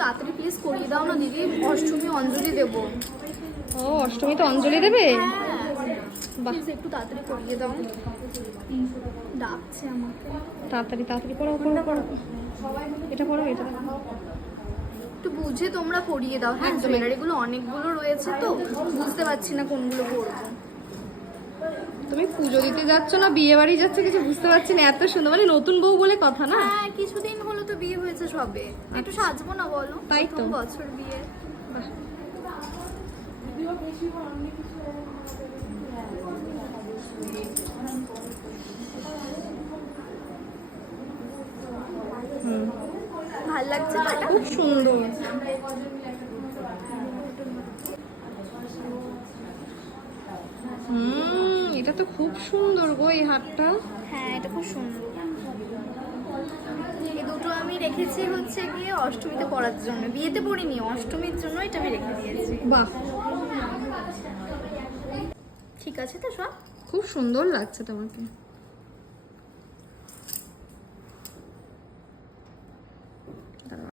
তাড়াতাড়ি প্লিজ করিয়ে দাও না দিদি অষ্টমী অঞ্জলি দেবো। ও অষ্টমীতে অঞ্জলি দেবে? হ্যাঁ। প্লিজ একটু তাড়াতাড়ি করিয়ে দাও। ডাকছে আমাকে। তাড়াতাড়ি তাড়াতাড়ি পড়ো পড়ো পড়ো এটা পড়ো এটা। একটু বুঝে তোমরা করিয়ে দাও। হ্যাঁ একদম। জুয়েলারিগুলো অনেকগুলো রয়েছে তো বুঝতে পারছি না কোনগুলো করব তুমি পুজো দিতে যাচ্ছ না বিয়ে বাড়ি যাচ্ছ কিছু বুঝতে পারছি না। এত সুন্দর মানে নতুন বউ বলে কথা না? হ্যাঁ কিছুদিন হলো তো বিয়ে হয়েছে সবে। একটু সাজবো না বলো। তাই তো। বছর বিয়ে। ভালো লাগছে খুব সুন্দর। হুম এটা তো খুব সুন্দর গো এই হারটা হ্যাঁ এটা খুব সুন্দর। রেখেছি হচ্ছে গিয়ে অষ্টমীতে পড়ার জন্য। বিয়েতে পড়িনি অষ্টমীর জন্য এটা আমি রেখে দিয়েছি। বাহ। ঠিক আছে তো সব? খুব সুন্দর লাগছে তোমাকে।